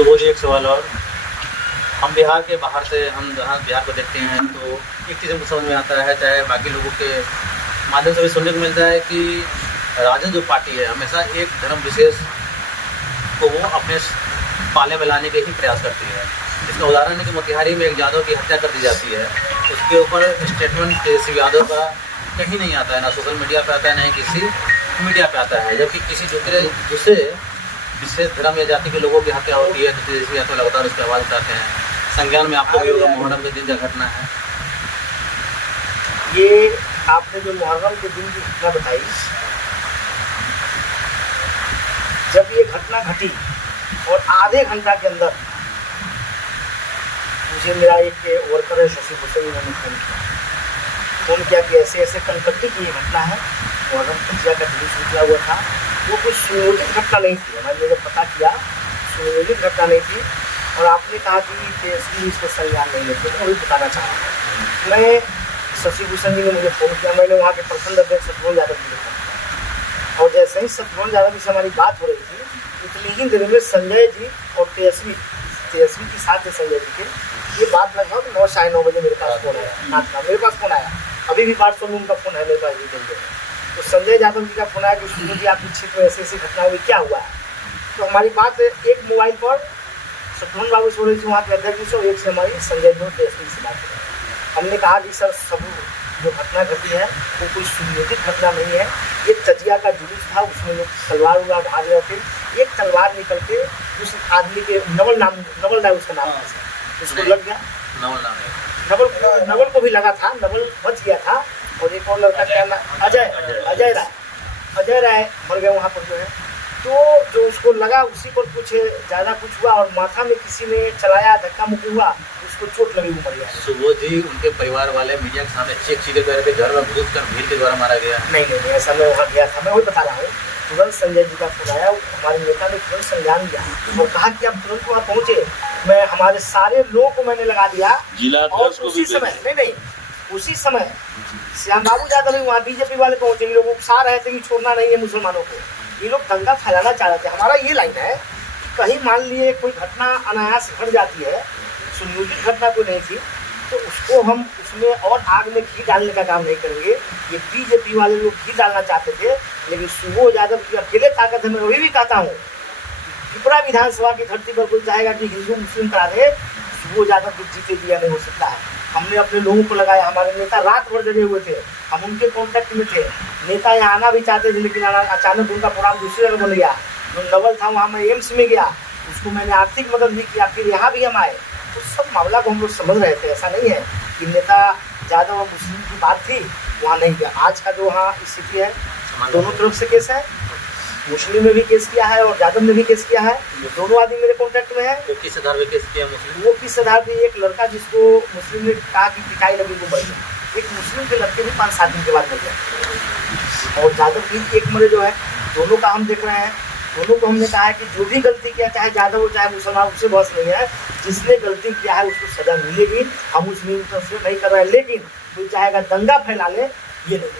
सुबह जी एक सवाल और, हम बिहार के बाहर से हम जहाँ बिहार को देखते हैं तो एक चीज़ हमको समझ में आता है, चाहे बाकी लोगों के माध्यम से भी सुनने को मिलता है कि राजद जो पार्टी है हमेशा एक धर्म विशेष को वो अपने पाले में लाने के ही प्रयास करती है। इसका उदाहरण है कि मोतिहारी में एक यादव की हत्या कर दी जाती है, उसके ऊपर स्टेटमेंट तेजस्वी यादव का कहीं नहीं आता है, ना सोशल मीडिया पे आता है, ना ही किसी मीडिया पे आता है। जबकि किसी दूसरे विशेष धर्म या जाति के लोगों की हत्या होती है तो तेजस्वी यादव लगातार उसकी आवाज़ उठाते हैं। संज्ञान में आपको भी होगा मुहर्रम के दिन का घटना है। ये आपने जो मुहर्रम के दिन की घटना बताई, जब ये घटना घटी और आधे घंटा के अंदर मुझे मेरा एक वर्कर है शशि भूषण, उन्होंने फ़ोन किया कि ऐसे ऐसे कलकत्ते की ये घटना है, मुहर्रम तजिया का जुलूस निकला हुआ था। वो कोई सुनियोजित घटना नहीं थी, मैंने जब पता किया सुनियोजित घटना नहीं थी। और आपने कहा कि तेजस्वी इस पर संज्ञान नहीं लेते, मैं वही बताना चाह रहा हूँ। मैं शशि भूषण जी ने मुझे फ़ोन किया, मैंने वहाँ के प्रखंड अध्यक्ष शत्रुघ्न यादव जी को फोन, और जैसे ही शत्रुघ्न यादव जी से हमारी बात हो रही थी उतनी ही देर में संजय जी और तेजस्वी के साथ है संजय जी के, ये बात लगभग 9 साढ़े 9 बजे मेरे पास फ़ोन आया, मेरे पास फ़ोन आया, अभी भी बात सुन उनका फ़ोन है मेरे पास भी। तो संजय यादव जी का फ़ोन आया कि सुनो जी आपके क्षेत्र में ऐसी ऐसी घटना हुई, क्या हुआ है। तो हमारी बात एक मोबाइल पर शत्रुघ्न बाबू से हो रही थी, वहाँ के अध्यक्ष से, एक से हमारी संजय जी और तेजस्वी से बात हुई। हमने कहा कि सर सब जो घटना घटी है वो कोई सुनियोजित घटना नहीं है, ये तजिया का जुलूस था, उसमें लोग तलवार उलवार भाग रहे थे, एक तलवार निकल के उस आदमी के नवल राय उसका नाम था, उसको लग गया। नवल को भी लगा था, नवल बच गया था। और एक और लड़का क्या नाम अजय राय मर गया वहाँ पर जो है। तो जो उसको लगा उसी पर कुछ ज़्यादा कुछ हुआ और माथा में किसी ने चलाया, धक्का मुक्की हुआ, उसको चोट लगी, वो मर गया। सुबह जी उनके परिवार वाले मीडिया के सामने चीख कर के घर में घुस कर भीड़ के द्वारा मारा गया। नहीं ऐसा मैं वहाँ गया था, मैं वही बता रहा हूँ। तुरंत संजय जी का फोन आया, हमारे नेता ने तुरंत संज्ञान लिया और कहा कि आप तुरंत वहाँ पहुँचे। मैं हमारे सारे लोगों को मैंने लगा दिया और उसी समय उसी समय श्याम बाबू यादव भी वहाँ बीजेपी वाले पहुँचे। ये लोग उकसा रहे थे कि छोड़ना नहीं है मुसलमानों को, ये लोग दंगा फैलाना चाह रहे थे। हमारा ये लाइन है कि कहीं मान लिए कोई घटना अनायास घट जाती है, सुनियोजित घटना कोई नहीं थी, तो उसको हम उसमें और आग में घी डालने का काम नहीं करेंगे। ये बीजेपी वाले लोग घी डालना चाहते थे, लेकिन सुबोध यादव की अकेले ताकत है। मैं वही भी कहता हूँ, त्रिपुरा विधानसभा की धरती पर कोई चाहेगा कि हिंदू मुस्लिम करा दे, सुबोध यादव को जीते दिया नहीं हो सकता है। हमने अपने लोगों को लगाया, हमारे नेता रात भर जगे हुए थे, हम उनके कॉन्टैक्ट में थे। नेता यहाँ आना भी चाहते थे, लेकिन अचानक उनका प्रोग्राम दूसरी जगह बन गया। जो नवल था वहाँ मैं एम्स में गया, उसको मैंने आर्थिक मदद भी किया, फिर यहाँ भी हम आए। तो सब मामला को हम लोग समझ रहे थे, ऐसा नहीं है कि नेता यादव और मुस्लिम की बात थी वहाँ नहीं गया। आज का जो वहाँ स्थिति है, दोनों तरफ से केस है, मुस्लिम ने भी केस किया है और यादव ने भी केस किया है। दोनों आदमी मेरे कॉन्टैक्ट में है। वो किस आधार पे केस किया मुस्लिम? वो किस आधार पे, एक लड़का जिसको मुस्लिम ने कहा कि पिटाई लगी वो मर गया, एक मुस्लिम के लड़के भी 5-7 दिन के बाद मर गया, और यादव भी एक मरे जो है। दोनों का हम देख रहे हैं, दोनों को हमने कहा है कि जो भी गलती किया, चाहे यादव हो चाहे मुसलमान, उससे बहस नहीं है। जिसने गलती किया है उसको सजा मिलेगी, हम उसमें नहीं कर रहे हैं। लेकिन कोई चाहेगा दंगा फैला ले, ये नहीं।